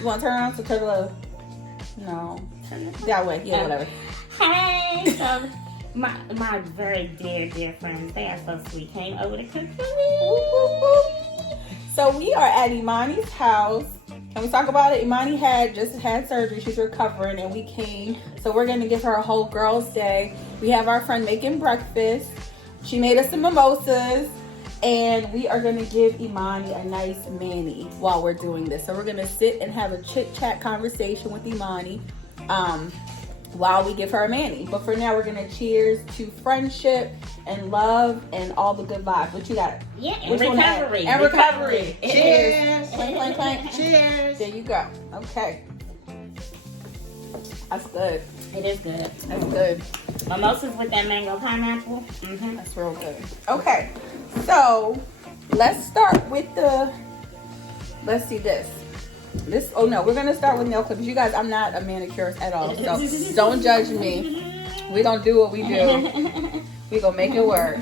You want to turn around? So turn the no. That way. Yeah, whatever. Hey, so my very dear friends, they are so sweet, came over to cook for me. So we are at Imani's house. Can we talk about it? Imani just had surgery. She's recovering, and we came. So we're going to give her a whole girls' day. We have our friend making breakfast. She made us some mimosas, and we are going to give Imani a nice mani while we're doing this. So we're going to sit and have a chit-chat conversation with Imani while we give her a mani. But for now, we're going to cheers to friendship and love and all the good vibes. What you got? Yeah, and recovery. And recovery. Cheers. Clank, clank, clank. Cheers. There you go. Okay. That's good. It is good. That's good. Mimosas with that mango pineapple. Mm-hmm. That's real good. Okay. So, let's start with let's see this. Oh no, we're going to start with nail clippers. You guys, I'm not a manicurist at all, so don't judge me. We don't do what we do. We gonna make it work.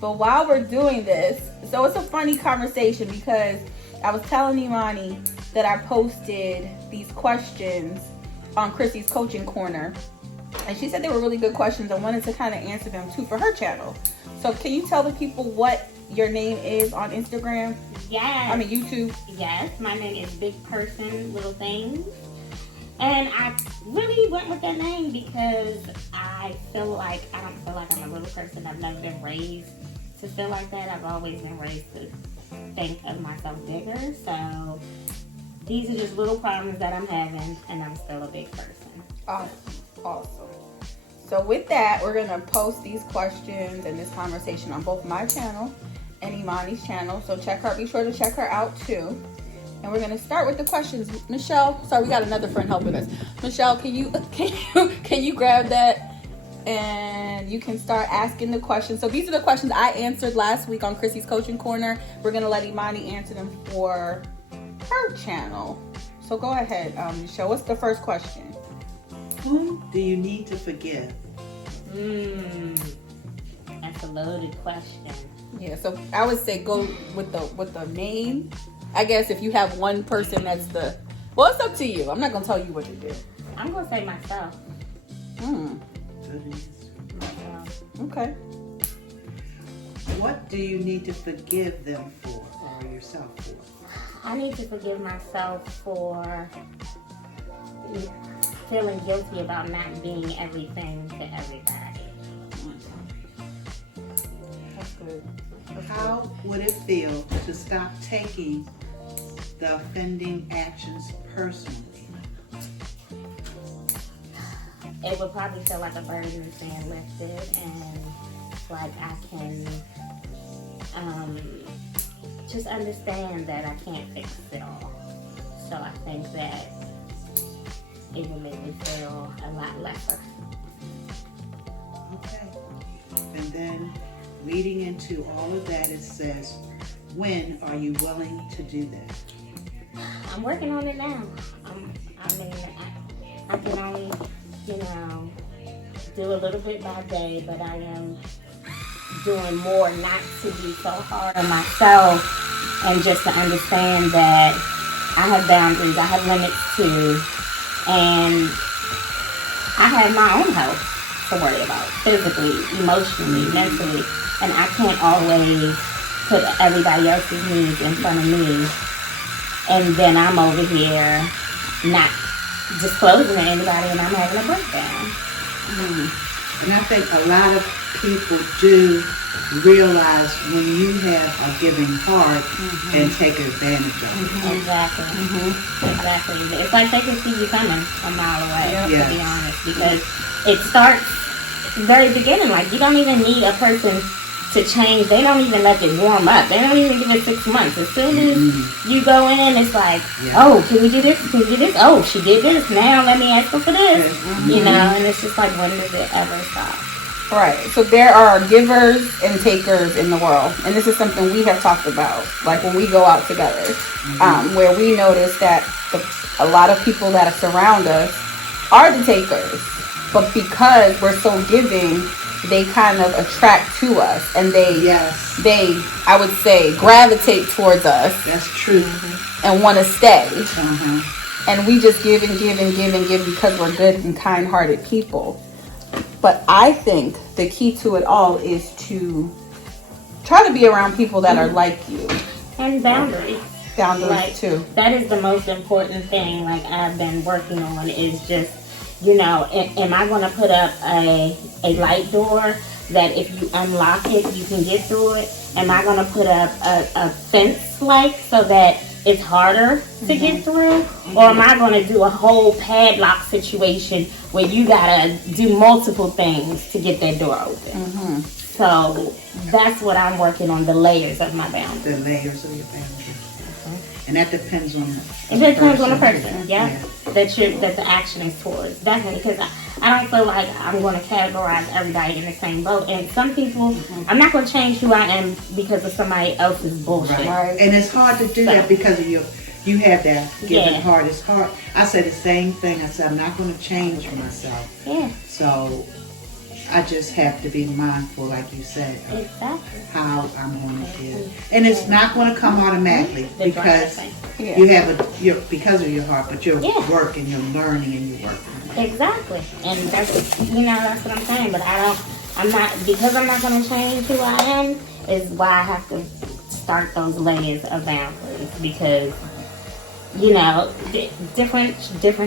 But while we're doing this, so it's a funny conversation because I was telling Imani that I posted these questions on Chrissy's coaching corner, and she said they were really good questions and wanted to kind of answer them too for her channel. So can you tell the people what your name is on Instagram? Yes. I mean YouTube. Yes, my name is Big Person Little Things. And I really went with that name because I don't feel like I'm a little person. I've never been raised to feel like that. I've always been raised to think of myself bigger. So these are just little problems that I'm having, and I'm still a big person. Awesome. So with that, we're gonna post these questions and this conversation on both my channel and Imani's channel. So be sure to check her out too. And we're gonna start with the questions. Michelle, sorry, we got another friend helping us. Michelle, can you grab that and you can start asking the questions. So these are the questions I answered last week on Chrissy's Coaching Corner. We're gonna let Imani answer them for her channel. So go ahead, Michelle. What's the first question? Whom do you need to forgive? That's a loaded question. Yeah, so I would say go with the main. I guess if you have one person that's well, it's up to you. I'm not gonna tell you what to do. I'm gonna say myself. Myself. Okay. What do you need to forgive them for, or yourself for? I need to forgive myself for feeling guilty about not being everything to everybody. That's good. How would it feel to stop taking the offending actions personally? It would probably feel like a burden is being lifted, and like I can just understand that I can't fix it all. So I think that it would make me feel a lot lesser. Okay. And then leading into all of that, it says, when are you willing to do that? I'm working on it now. I can only, do a little bit by day, but I am doing more not to be so hard on myself and just to understand that I have boundaries, I have limits too, and I have my own health to worry about, physically, emotionally, mentally, and I can't always put everybody else's needs in front of me, and then I'm over here not disclosing to anybody and I'm having a breakdown. And I think a lot of people do realize when you have a giving heart and take advantage of it. Exactly. It's like they can see you coming a mile away, to be honest, because it starts very beginning. Like, you don't even need a person to change. They don't even let it warm up. They don't even give it 6 months. As soon as you go in, it's like, oh, can we do this? Can we do this? Oh, she did this. Now let me ask her for this. And it's just like, when does it ever stop? Right. So there are givers and takers in the world. And this is something we have talked about, like when we go out together, where we notice that a lot of people that surround us are the takers. But because we're so giving, they kind of attract to us, and they, I would say, gravitate towards us. That's true. And want to stay. and we just give and give and give and give because we're good and kind-hearted people. But I think the key to it all is to try to be around people that are like you. And boundaries. Boundaries too. That is the most important thing. Like I've been working on is just, you know, am I going to put up a light door that if you unlock it, you can get through it? Am I going to put up a fence like so that it's harder to get through? Or am I going to do a whole padlock situation where you got to do multiple things to get that door open? So that's what I'm working on, the layers of my boundaries. The layers of your boundaries. And that depends on It depends on the person, yeah. That the action is towards. Definitely, because I don't feel like I'm going to categorize everybody in the same boat. And some people, I'm not going to change who I am because of somebody else's bullshit. Right. And it's hard to do that because of you have that giving heart. It's hard. I say the same thing. I said, I'm not going to change myself. Yeah. So I just have to be mindful, like you said, of how I'm going to give. And it's not going to come automatically because you have because of your heart, but you're working, you're learning, and you're working. Exactly. And that's, that's what I'm saying. But I'm not going to change who I am is why I have to start those layers of boundaries because, different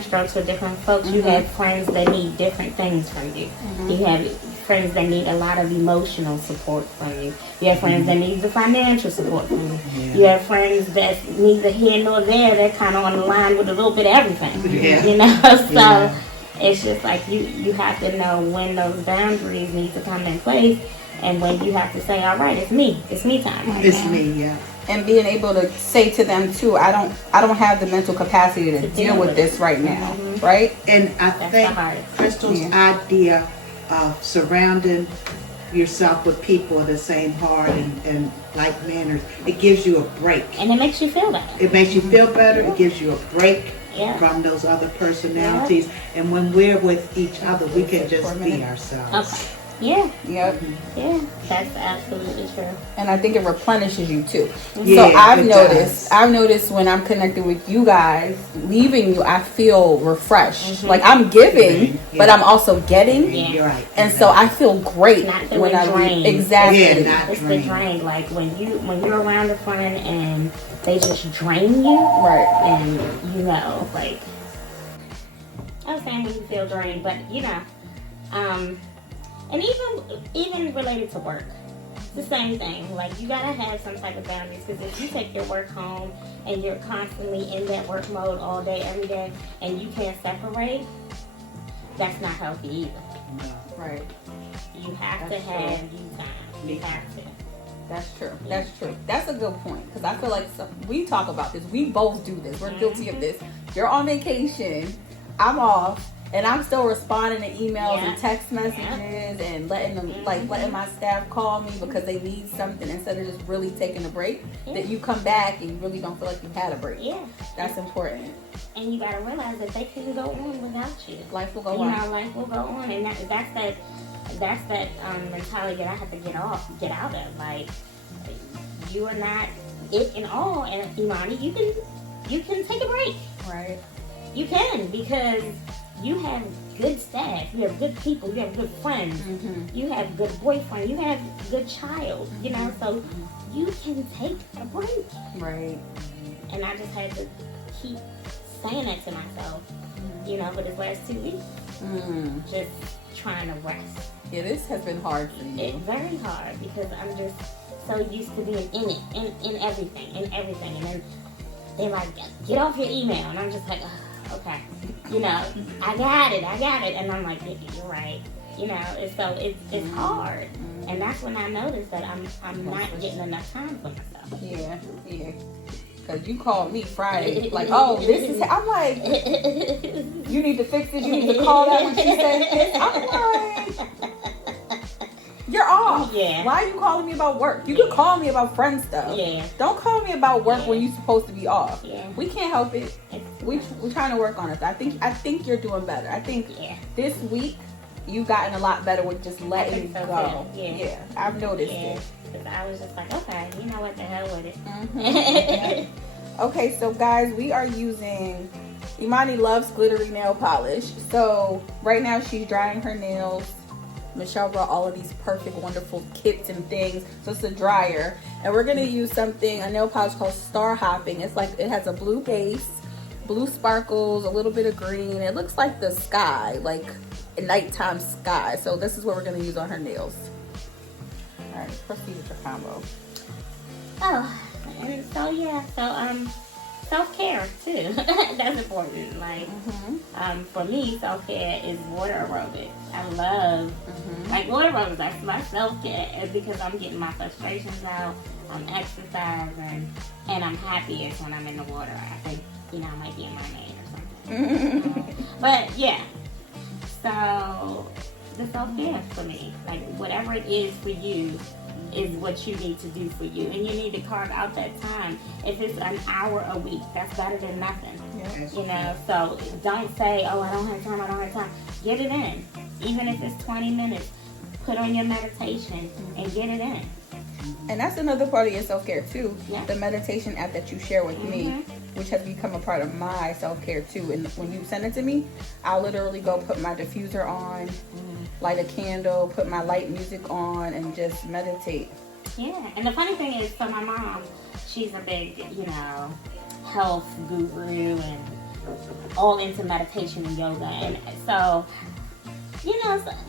strokes for different folks. You have friends that need different things from you. You have friends that need a lot of emotional support from you. You have friends that need the financial support from you. Yeah. You have friends that need the here nor there. They're kind of on the line with a little bit of everything. Yeah. So it's just like you have to know when those boundaries need to come in place and when you have to say, all right, it's me time right it's now. Me, yeah. And being able to say to them too, I don't have the mental capacity to deal with this right now, right? And I think Crystal's idea of surrounding yourself with people of the same heart and like manners, it gives you a break. And it makes you feel better. It makes you feel better. It gives you a break from those other personalities. And when we're with each other, we can just be ourselves. Okay. Yeah. Yep. Yeah, that's absolutely true. And I think it replenishes you too. Yeah, so I've noticed when I'm connected with you guys, leaving you, I feel refreshed. Like I'm giving, but I'm also getting. Yeah. You're right. And so I feel great when I leave. Exactly. Yeah, it's the drain. Like when you're around a friend and they just drain you. Right. And like I'm saying when you feel drained, but and even related to work, it's the same thing. Like you gotta have some type of boundaries because if you take your work home and you're constantly in that work mode all day, every day, and you can't separate, that's not healthy either. No. Right. You have to have you time. You have to. That's true. That's true. That's a good point because I feel like we talk about this. We both do this. We're guilty of this. You're on vacation. I'm off. And I'm still responding to emails and text messages and letting them letting my staff call me because they need something instead of just really taking a break. That you come back and you really don't feel like you had a break. Yeah, that's important. And you gotta realize that they can go on without you. Life will go on. Life will go on, and that's that mentality that I have to get out of. Like you are not it and all, and Imani, you can take a break. Right. You can because you have good staff, you have good people, you have good friends, you have good boyfriend, you have good child, so you can take a break. Right. And I just had to keep saying that to myself, for the last 2 weeks. Just trying to rest. Yeah, this has been hard for you. It's very hard because I'm just so used to being in it, in everything. And then they're like, get off your email. And I'm just like, okay, I got it, and I'm like, you're right, so it's hard, and that's when I noticed that I'm not getting enough time for myself. Yeah, because you called me Friday, like, oh, this is, I'm like, you need to fix this, you need to call that when she said this. I'm like, you're off. Yeah. Why are you calling me about work? You could call me about friend stuff. Yeah. Don't call me about work when you're supposed to be off. Yeah. We can't help it. We're trying to work on it. I think you're doing better. I think this week you've gotten a lot better with just letting it go. Yeah. I've noticed it. Because I was just like, okay, you know what, the hell with it. Okay, so guys, we are using Imani loves glittery nail polish. So right now she's drying her nails. Michelle brought all of these perfect, wonderful kits and things. So it's a dryer. And we're gonna use a nail polish called Star Hopping. It's like, it has a blue base, blue sparkles, a little bit of green. It looks like the sky, like a nighttime sky. So this is what we're gonna use on her nails. All right, proceed with the combo. Oh, and so self-care too. That's important. Like, for me, self-care is water aerobics. I love, like, water aerobics. Like, my self-care is because I'm getting my frustrations out, I'm exercising, and I'm happiest when I'm in the water. I think, I might be a mermaid or something. But, yeah. So, the self-care for me. Like, whatever it is for you is what you need to do for you, and you need to carve out that time. If it's an hour a week, that's better than nothing. So don't say, oh, I don't have time. Get it in. Even if it's 20 minutes, put on your meditation and get it in. And that's another part of your self-care too. The meditation app that you share with me, which has become a part of my self-care too. And when you send it to me, I'll literally go put my diffuser on, light a candle, put my light music on, and just meditate. Yeah, and the funny thing is, so my mom, she's a big, health guru and all into meditation and yoga. And so, so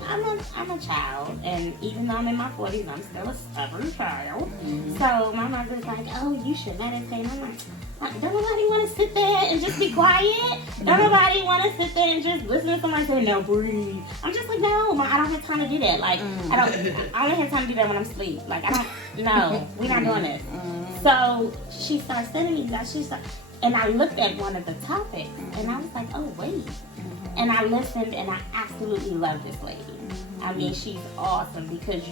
I'm a child, and even though I'm in my 40s, I'm still a stubborn child. So my mother's like, oh, you should meditate. And I'm like, don't nobody want to sit there and just be quiet? Don't nobody want to sit there and just listen to somebody say, no, breathe? I'm just like, no, Mom, I don't have time to do that. Like, I only have time to do that when I'm asleep. Like, no, we're not doing this. So she started sending me that. And I looked at one of the topics, and I was like, oh, wait. And I listened, and I absolutely love this lady. I mean, she's awesome because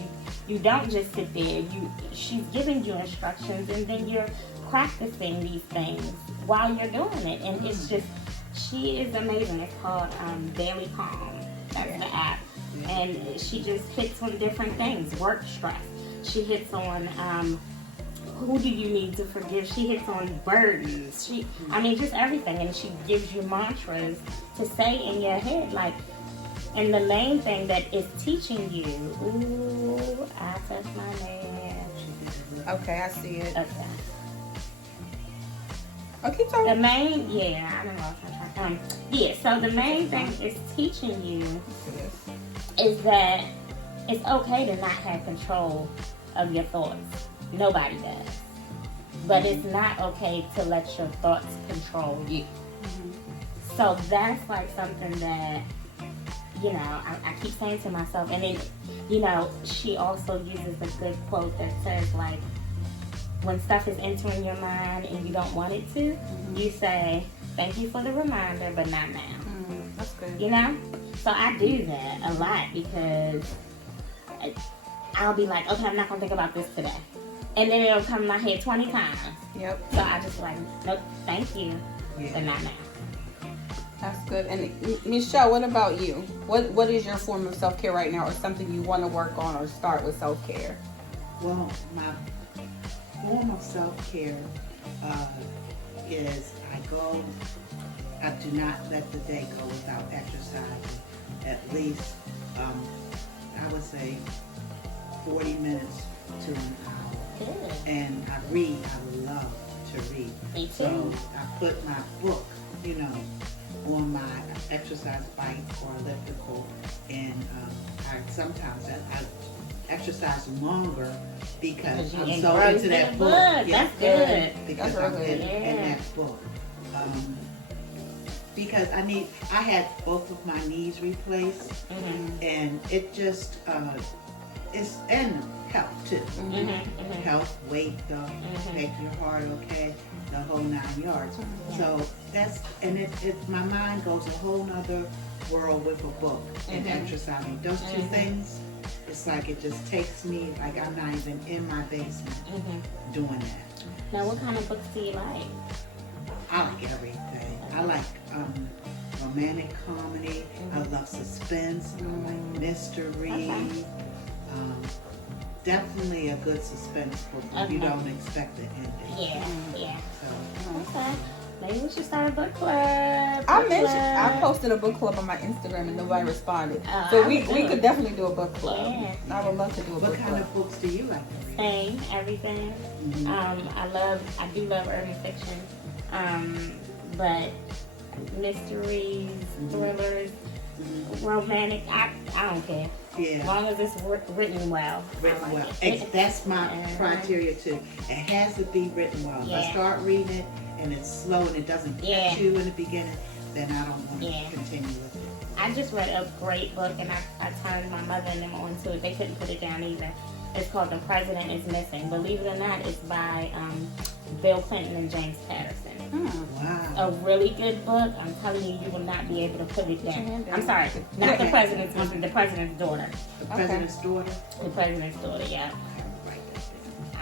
you don't just sit there. She's giving you instructions, and then you're practicing these things while you're doing it. And it's just, she is amazing. It's called Daily Calm. That's the app. And she just hits on different things. Work stress. She hits on who do you need to forgive? She hits on burdens. Just everything. And she gives you mantras to say in your head. Like, and the main thing that is teaching you, ooh, I touched my nail. Okay, I see it. Okay. Oh, keep talking. The main, I don't know if I'm trying. So the main thing is teaching you is that it's okay to not have control of your thoughts. Nobody does. But it's not okay to let your thoughts control you. So that's like something that, I keep saying to myself. And then, she also uses a good quote that says, like, when stuff is entering your mind and you don't want it to, you say, thank you for the reminder, but not now. That's good. So I do that a lot because I'll be like, okay, I'm not going to think about this today. And then it'll come in my head 20 times. Yep. So I just like, nope, thank you, but not now. That's good. And Michelle, what about you? What is your form of self-care right now, or something you want to work on or start with self-care? Well, my form of self-care is I do not let the day go without exercising at least, I would say 40 minutes to an hour. Good. And I read. I love to read. Me too. So I put my book, on my exercise bike or elliptical, and sometimes I exercise longer because I'm so into that book. That's good. Because I'm in that book. Because I had both of my knees replaced, and it just it's and health too. Health, weight, make your heart okay, the whole 9 yards. So that's, and it my mind goes a whole nother world with a book and exercising. Those two things, it's like it just takes me like I'm not even in my basement doing that. Now, what kind of books do you like? I like everything. I like romantic comedy. I love suspense. I like mystery. Definitely a good suspense book when you don't expect the ending. Yeah. So, Okay. Maybe we should start a book club. I posted a book club on my Instagram and nobody responded. So we could definitely do a book club. Yeah. I would love to do a book club. What kind of books do you like? Same, everything. I do love urban fiction. But mysteries, thrillers, romantic, I don't care. Yeah. As long as it's written well. Written well. That's my criteria too. It has to be written well. If I start reading it and it's slow and it doesn't catch you in the beginning, then I don't want to continue with it. I just read a great book and I turned my mother and them on to it. They couldn't put it down either. It's called The President is Missing. Believe it or not, it's by Bill Clinton and James Patterson. Wow. A really good book. I'm telling you, you will not be able to put it down. I'm sorry, not the president's missing, the president's daughter. The president's daughter? The president's daughter, yeah.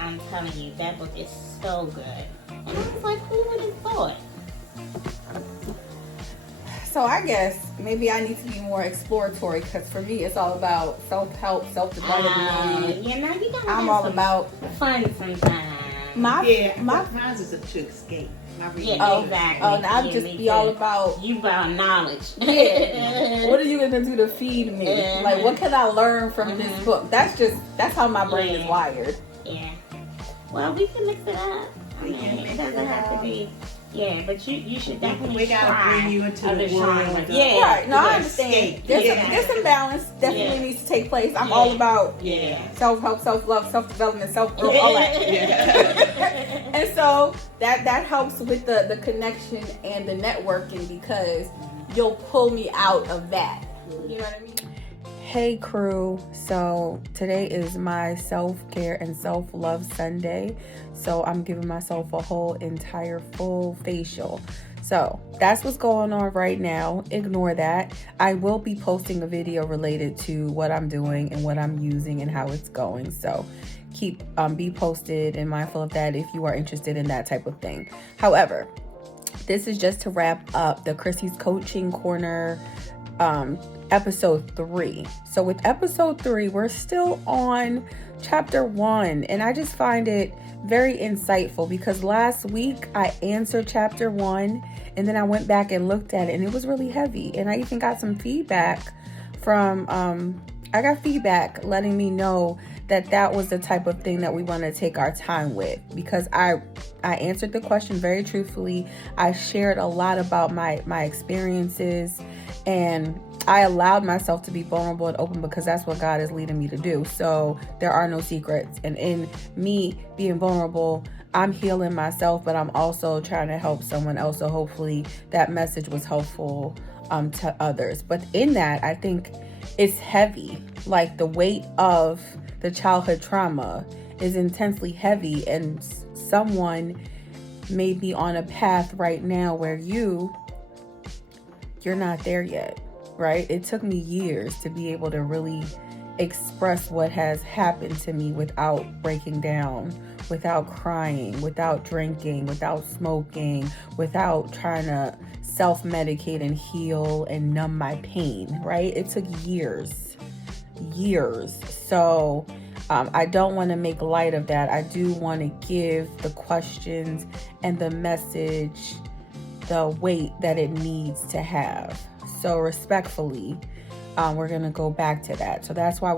I'm telling you, that book is so good. And I was like, who would have thought? So I guess maybe I need to be more exploratory because for me it's all about self-help, self-development. You know, you gotta I'm all about fun sometimes. Mine's is to escape. Exactly. I'll just be all about you about knowledge. Yeah. What are you gonna do to feed me? Like, what can I learn from this book? That's how my brain is wired. Yeah. Well, we can mix it up. It doesn't have to be. Yeah, but you should definitely we gotta bring you into the world. Yeah, right. No, I understand. There's some balance definitely needs to take place. I'm all about self-help, self-love, self-development, self-growth, all that. And so that helps with the connection and the networking because you'll pull me out of that. You know what I mean? Hey crew, so today is my self-care and self-love Sunday. So I'm giving myself a whole entire full facial. So that's what's going on right now. Ignore that. I will be posting a video related to what I'm doing and what I'm using and how it's going. So be posted and mindful of that if you are interested in that type of thing. However, this is just to wrap up the Chrissy's Coaching Corner episode 3. So with episode 3, we're still on chapter 1, and I just find it very insightful because last week I answered chapter 1 and then I went back and looked at it and it was really heavy, and I even got some feedback from I got feedback letting me know that was the type of thing that we want to take our time with because I answered the question very truthfully. I shared a lot about my experiences, and I allowed myself to be vulnerable and open because that's what God is leading me to do. So there are no secrets. And in me being vulnerable, I'm healing myself, but I'm also trying to help someone else. So hopefully that message was helpful to others. But in that, I think it's heavy. Like the weight of the childhood trauma is intensely heavy, and someone may be on a path right now where you're not there yet. Right? It took me years to be able to really express what has happened to me without breaking down, without crying, without drinking, without smoking, without trying to self-medicate and heal and numb my pain, right? It took years. So I don't want to make light of that. I do want to give the questions and the message the weight that it needs to have. So respectfully, we're going to go back to that. So that's why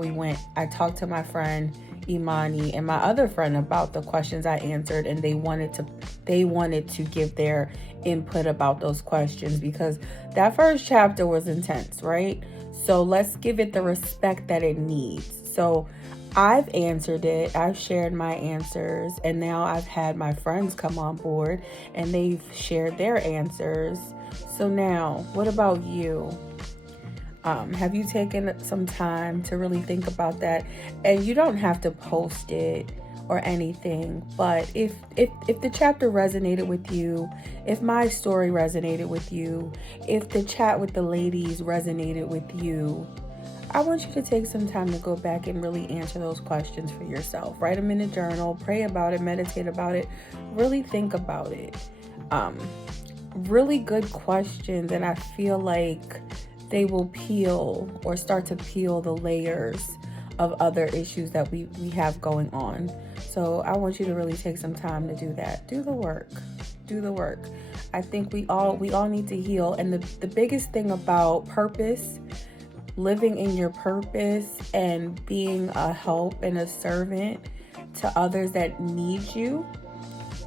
I talked to my friend Imani and my other friend about the questions I answered, and they wanted to give their input about those questions because that first chapter was intense, right? So let's give it the respect that it needs. So I've answered it, I've shared my answers, and now I've had my friends come on board and they've shared their answers. So now, what about you? Have you taken some time to really think about that? And you don't have to post it or anything, but if the chapter resonated with you, if my story resonated with you, if the chat with the ladies resonated with you, I want you to take some time to go back and really answer those questions for yourself. Write them in a journal, pray about it, meditate about it, really think about it. Really good questions, and I feel like they will peel or start to peel the layers of other issues that we have going on. So I want you to really take some time to do that. Do the work. I think we all need to heal. And the biggest thing about purpose, living in your purpose and being a help and a servant to others that need you,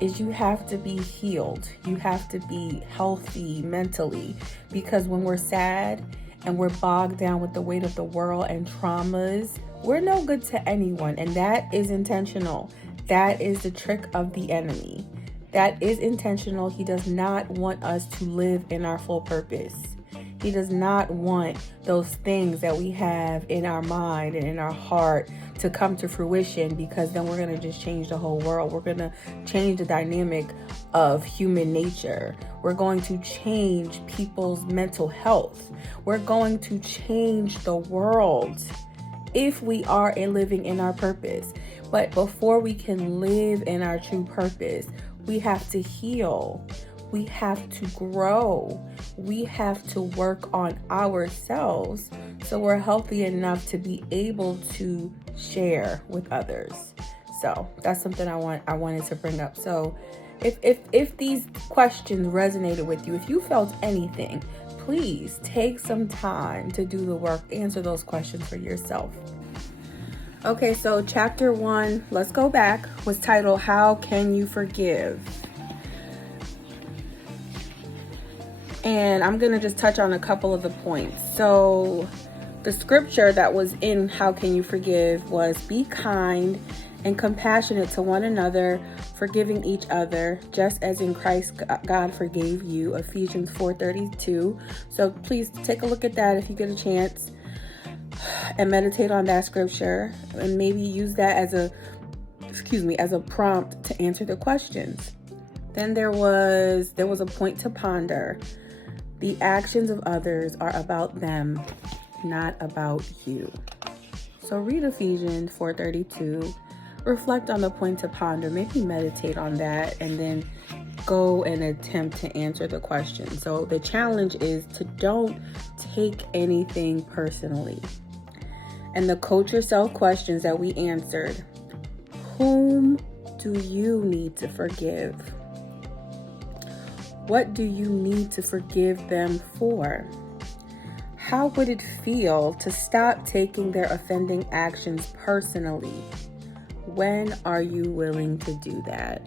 is you have to be healed. You have to be healthy mentally, because when we're sad and we're bogged down with the weight of the world and traumas, we're no good to anyone. And that is intentional. That is the trick of the enemy. That is intentional. He does not want us to live in our full purpose. He does not want those things that we have in our mind and in our heart to come to fruition, because then we're going to just change the whole world. We're going to change the dynamic of human nature. We're going to change people's mental health. We're going to change the world if we are living in our purpose. But before we can live in our true purpose, we have to heal. We have to grow. We have to work on ourselves so we're healthy enough to be able to share with others. So that's something I wanted to bring up. So if these questions resonated with you, if you felt anything, please take some time to do the work, answer those questions for yourself. Okay, so chapter 1, let's go back, was titled, How Can You Forgive? And I'm going to just touch on a couple of the points. So the scripture that was in How Can You Forgive was, be kind and compassionate to one another, forgiving each other, just as in Christ God forgave you, Ephesians 4:32. So please take a look at that if you get a chance and meditate on that scripture, and maybe use that as a prompt to answer the questions. Then there was a point to ponder. The actions of others are about them, not about you. So read Ephesians 4:32, reflect on the point to ponder, maybe meditate on that, and then go and attempt to answer the question. So the challenge is to don't take anything personally. And the Coach Yourself questions that we answered: whom do you need to forgive? What do you need to forgive them for? How would it feel to stop taking their offending actions personally? When are you willing to do that?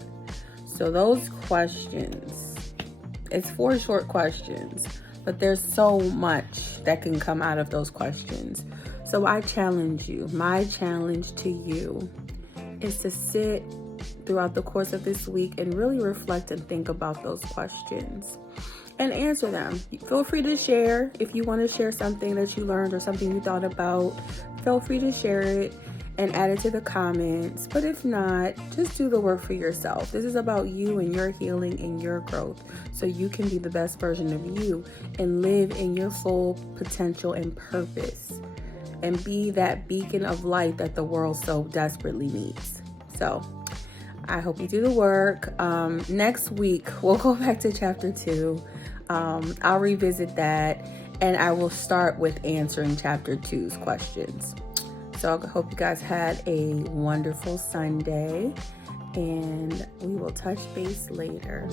So those questions, it's 4 short questions, but there's so much that can come out of those questions. So I challenge you, my challenge to you is to sit throughout the course of this week and really reflect and think about those questions and answer them. Feel free to share. If you want to share something that you learned or something you thought about, feel free to share it and add it to the comments. But if not, just do the work for yourself. This is about you and your healing and your growth, so you can be the best version of you and live in your full potential and purpose, and be that beacon of light that the world so desperately needs. So I hope you do the work. Next week, we'll go back to chapter 2. I'll revisit that, and I will start with answering chapter 2's questions. So I hope you guys had a wonderful Sunday, and we will touch base later.